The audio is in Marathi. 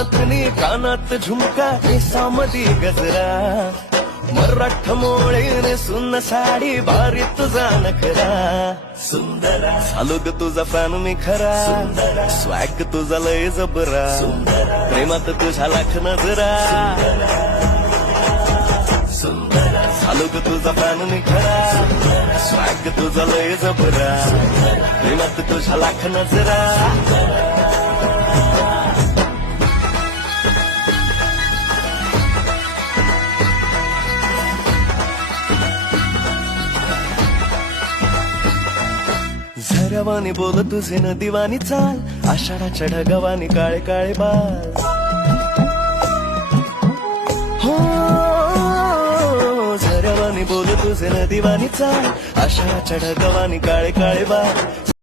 नथनी कानात झुमका केसामधी गजरा मराठ मोळीने सुन्न साडी भारी तुझा नखरा सुंदरा झालो ग तुझा फॅन मी खरा सुंदरा स्वॅग तुझा लय जबरा सुंदरा प्रेमात तुझ्या लाख नजरा सुंदरा झालो ग तुझा फॅन मी खरा स्वॅग तुझा लय जबरा प्रेमात तुझ्या लाख नजरा झऱ्यावानी बोल तुझे नदीवानी चाल आषाढाच्या ढगावानी काळे काळे बाल हो झऱ्यावानी बोल तुझे नदीवानी चाल आषाढाच्या ढगावानी काळे काळे बाल